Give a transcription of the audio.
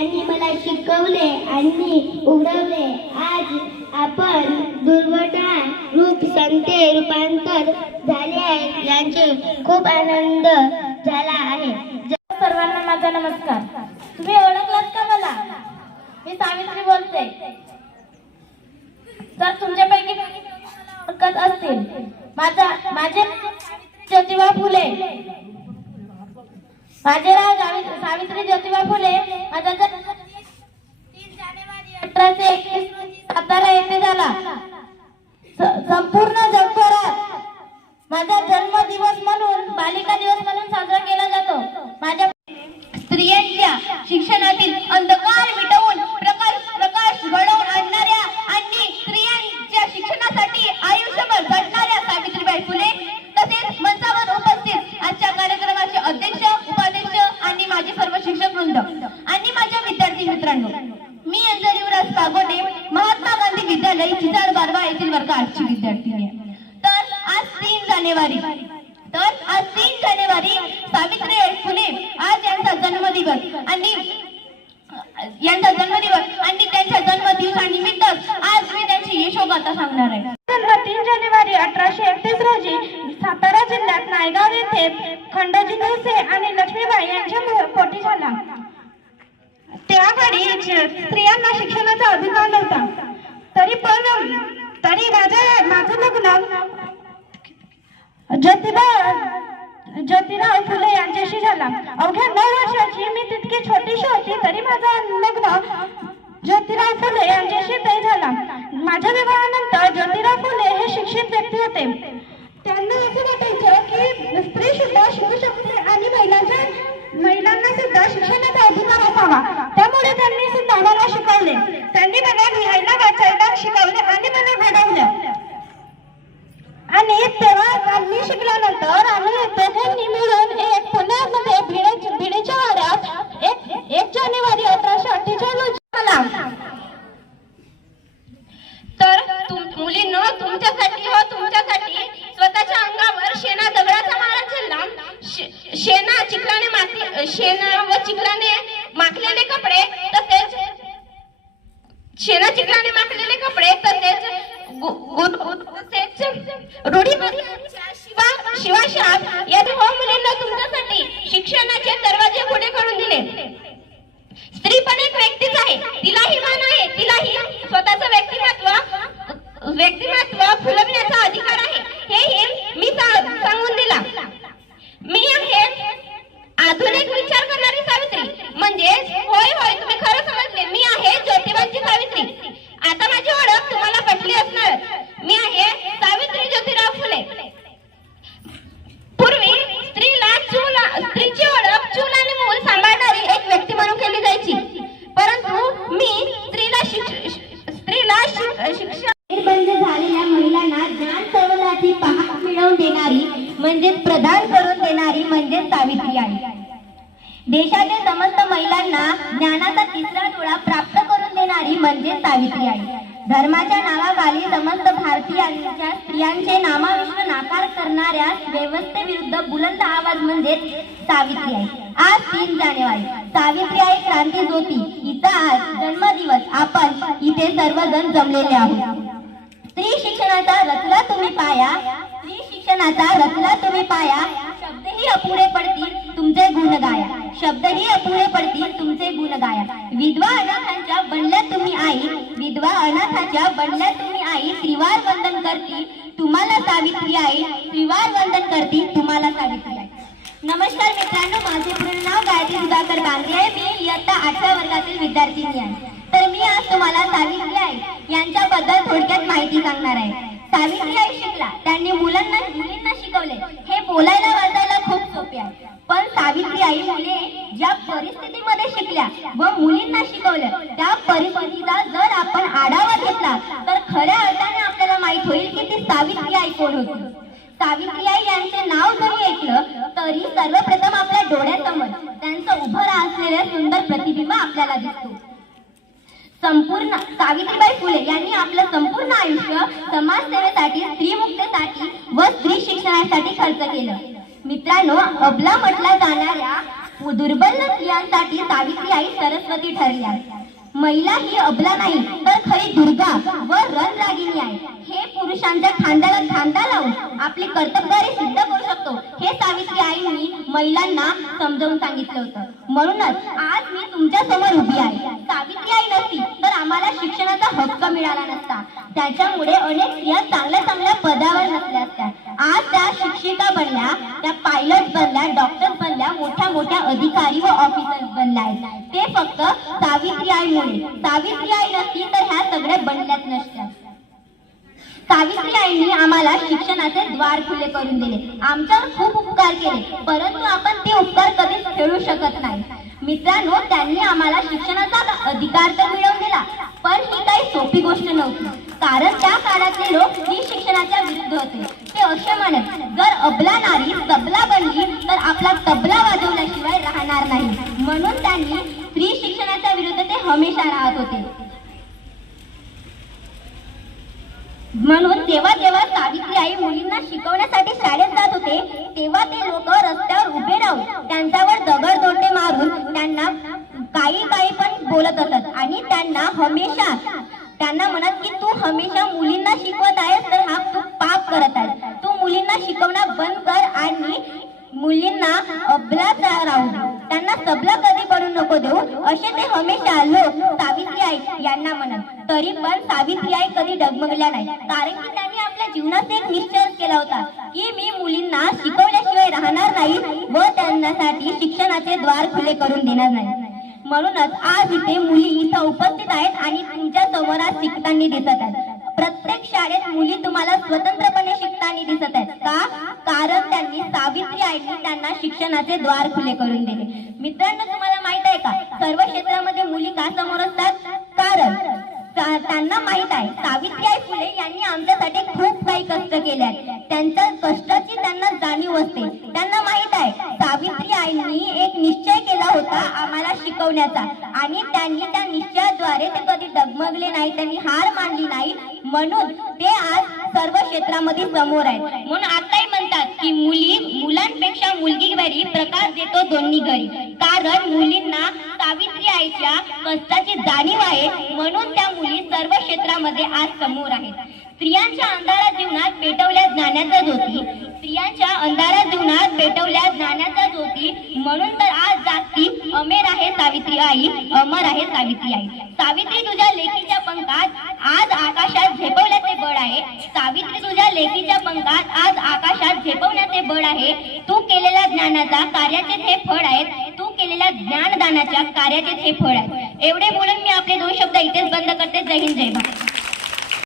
त्यांनी मला शिकवले आणि उघडवले. आज आपण दुर्घटना रूप संते रूपांतर झाले आहे यांचे खूप आनंद झाला आहे. सर्वांना माझा नमस्कार. तुम्ही ओळखलात का मला? मी सावित्री बोलते. तर तुमच्यापैकी ओळखत असतील माझा माझे ज्योतिबा फुले. माझे नाव सावित्री ज्योतिबा फुले माझा जन्म तीन जानेवारी अठराशे एकवीस रोजी सातारा येथे झाला. संपूर्ण जानेवारी. तर आज तीन जानेवारी सावित्रीबाई फुले आज यांचा जन्मदिवस. आणि यांचा जन्मदिवस आणि त्यांच्या जन्मदिवसानिमित्त आज मी त्यांची यशोगाथा सांगणार आहे. तीन जानेवारी अठराशे एकतीस रोजी सातारा जिल्ह्यात नायगाव येथे खंडोजी नवसे आणि लक्ष्मीबाई यांच्या पोटी झाला. त्या काळी स्त्रियांना शिक्षणाचा अधिकार नव्हता. तरी पण तरी माझं माझं लग्न ज्योतिबा ज्योतिराव फुले यांच्याशी झाला. अवघ्या नऊ वर्षाची मी तितकी छोटीशी होती तरी माझं लग्न ज्योतिराव फुले यांच्याशी तय झाला. माझ्या विवाहानंतर ज्योतिराव फुले हे शिक्षित व्यक्ती होते. त्यांना असे वाटायचे की स्त्री सुद्धा शिकू शकते आणि महिलांच्या महिलांना सुद्धा शिक्षणाचा अधिकार असावा त्यामुळे त्यांनी सुद्धा मला शिकवले त्यांनी मला लिहायला वाचायला शिकवले आणि मला घडवले आणि तेव्हा आम्ही शिकल्यानंतर आम्ही दोघांनी मिळून एक पुण्यामध्ये भिडे भिडेच्या वाड्यात एक एक जानेवारी अठराशे अठ्ठेचाळीस रोजी झाला तर तुम- मुलींनो तुमच्यासाठी हो तुमच्यासाठी स्वतःच्या अंगावर शेणा दगडाचा मारा झेलला शे- शेणा चिखलाने माती शेणा व चिखलाने माखलेले कपडे तसेच शेणा चिखलाने माखलेले कपडे तसेच गुण गुण तसेच रूढी शिवा शिवाशाप या हो मुलींना तुमच्यासाठी शिक्षणाचे दरवाजे पुढे करून दिले स्त्री पण एक व्यक्तीच आहे तिलाही मान आहे तिलाही स्वतःचं व्यक्तिमत्व व्यक्तिमत्व फुलवण्याचा अधिकार आहे हे हे मी सा- सांगून दिला मी आहे आधुनिक विचार करणारी सावित्री म्हणजे होय होय तुम्ही खरं समजले मी आहे ज्योतिबांची सावित्री. आता माझी ओळख तुम्हाला पटली असणार. मी आहे सावित्री ज्योतिराव फुले. पूर्वी स्त्रीला चूल स्त्रीची ओळख चूल आणि मूल सांभाळणारी एक व्यक्ती म्हणून केली जायची. परंतु मी स्त्रीला शिक्ष- स्त्रीला शिक्षण बंद झालेल्या महिलांना ज्ञान सवलाची पहाट मिळवून देणारी म्हणजे प्रदान करून देणारी म्हणजे सावित्री आहे. देशातील समस्त महिलांना ज्ञानाचा तिसरा डोळा प्राप्त करून देणारी म्हणजे सावित्री आई. धर्माच्या नावाखाली समस्त भारतीयांच्या स्त्रियांचे नामाविष्ट नाकार करणाऱ्या व्यवस्थेविरुद्ध बुलंद आवाज म्हणजे सावित्री आई. आज तीन जानेवारी. सावित्री आई क्रांती ज्योती. हिचा आज जन्मदिवस. आपण इथे सर्वजण जमलेले आहोत. स्त्री शिक्षणाचा रचला तुम्ही पाया. स्त्री शिक्षणाचा रचला तुम्ही पाया. शब्दही अपुरे पडतील. तुमचे गुण गाय शब्दही अपुरे पडतील तुमचे गुण गाया विधवा अनाथाच्या बनल्या तुम्ही आई विधवा अनाथाच्या बनल्या तुम्ही आई त्रिवार वंदन करतील तुम्हाला सावित्री आई त्रिवार वंदन करतील तुम्हाला सावित्री आई. नमस्कार मित्रांनो माझे पूर्ण नाव गायत्री सुधाकर बांगरे आहे. मी इयत्ता आठव्या वर्गातील विद्यार्थिनी आहे. तर मी आज तुम्हाला सावित्री आई यांच्याबद्दल थोडक्यात माहिती सांगणार आहे. सावित्री आई शिकला. त्यांनी मुलांना मुलींना शिकवले. हे बोलायला वाचायला खूप सोपे आहे. पण सावित्री आई मुले ज्या परिस्थितीमध्ये शिकल्या व मुलींना शिकवलं त्या परिस्थितीचा जर आपण आढावा घेतला तर खऱ्या अर्थाने आपल्याला माहीत होईल की ती सावित्री आई कोण होती. सावित्री आई यांचे नाव जरी ऐकलं तरी सर्वप्रथम आपल्या डोळ्यासमोर त्यांचं उभं असलेलं सुंदर प्रतिबिंब आपल्याला दिसतो. संपूर्ण सावित्रीबाई फुले यांनी आपलं संपूर्ण आयुष्य समाजसेवेसाठी स्त्रीमुक्तीसाठी व स्त्री शिक्षणासाठी खर्च केलं. मित्रांनो अबला म्हटल्या जाणाऱ्या दुर्बल स्त्रियांसाठी सावित्री आई सरस्वती ठरली आहे महिला ही अबला नाही तर खरी दुर्गा व रणरागिणी आहे. हे पुरुषांच्या खांद्याला खांदा लावून आपली कर्तबगारी सिद्ध करू शकतो. हे सावित्री आईंनी महिलांना समजावून सांगितलं होतं. म्हणूनच आज मी तुमच्यासमोर उभी आहे. सावित्री आई नसती तर आम्हाला शिक्षणाचा हक्क मिळाला नसता. त्याच्यामुळे अनेक स्त्रिया चांगल्या चांगल्या पदावर नसल्या असत्या. आज त्या शिक्षिका बनल्या त्या पायलट बनल्या डॉक्टर बनल्या मोठ्या मोठ्या अधिकारी व ऑफिसर बनल्या आहेत ते फक्त सावित्री आईमुळे सावित्री आई नसती तर ह्या सगळ्या बनल्याच नसत्या. सावित्री आईंनी आम्हाला शिक्षणाचे द्वार खुले करून दिले. आमच्यावर खूप उपकार केले परंतु आपण ते उपकार कधीच फेडू शकत नाही. मित्रांनो त्यांनी आम्हाला शिक्षणाचा अधिकार तर मिळवला. हमेशा राहत होते. म्हणून जेव्हा जेव्हा सावित्री आई मुलींना शिकवण्यासाठी शाळेत जात होते तेव्हा ते लोक रस्त्यावर उभे राहून त्यांच्यावर दगडदोटे मारून त्यांना काही काही पण बोलत असत. आणि त्यांना हमेशा त्यांना म्हणत की तू हमेशा मुलींना शिकवत आहेस तर हा तू पाप करत आहेस. तू मुलींना शिकवणं बंद कर आणि मुलींना अबला राहू. त्यांना सबला कधी बनू नको देऊ? असे ते हमेशा लोक सावित्री आई यांना म्हणत. तरी पण सावित्री आई कधी डगमगल्या नाही. कारण की त्यांनी आपल्या जीवनात एक निश्चय केला होता की मी मुलींना शिकवल्याशिवाय राहणार नाही व त्यांच्यासाठी शिक्षणाचे द्वार खुले करून देणार नाही. म्हणूनच आज इथे मुली इथं उपस्थित आहेत आणि तुमच्यासमोर आज शिकताना दिसत आहेत. प्रत्येक शाळेत मुली तुम्हाला स्वतंत्रपणे शिकताना दिसत आहेत. का? कारण त्यांनी सावित्री आईने त्यांना शिक्षणाचे द्वार खुले करून दिले. मित्रांनो तुम्हाला माहीत आहे का? सर्व क्षेत्रामध्ये मुली का समोर असतात? कारण त्यांना माहीत आहे सावित्रीबाई फुले यांनी आमच्यासाठी खूप काही कष्ट केले आहेत. त्यांच्या कष्टाची त्यांना जाणीव असते. त्यांना माहीत आहे होता आम्हाला शिकवण्याचा. आणि त्यांनी त्या निश्चयाद्वारे ते कधी डगमगले नाही त्यांनी हार मानली नाही म्हणून ते आज सर्व क्षेत्रामध्ये समोर आहेत. म्हणून आताही म्हणतात की मुली मुलांपेक्षा मुलगी घरी प्रकाश देतो दोन्ही घरी. कारण मुलींना सावित्री आईच्या कष्टाची जाणीव आहे म्हणून त्या मुली सर्व क्षेत्रामध्ये आज समोर आहेत. स्त्रियांच्या अंधारा जीवनात पेटवल्या ज्ञानाच्या ज्योती स्त्रियांच्या अंधारा जीवनात पेटवल्या ज्ञानाच्या ज्योती. म्हणून तर आज जागती अमेर आहे सावित्री आई अमर आहे सावित्री आई. सावित्री तुझ्या लेखीच्या पंखात आज आकाशात झेपवल्याचे बळ आहे. सावित्री तुझ्या लेखीच्या पंखात आज आकाशात झेपवण्याचे बळ आहे. तू केलेल्या ज्ञानाचा कार्याचे हे फळ आहेत. तू केलेल्या ज्ञानदानाच्या कार्याचे हे फळ आहे एवढे बोलून मी आपले दोन शब्द इथेच बंद करते. जय हिंद जय भारत.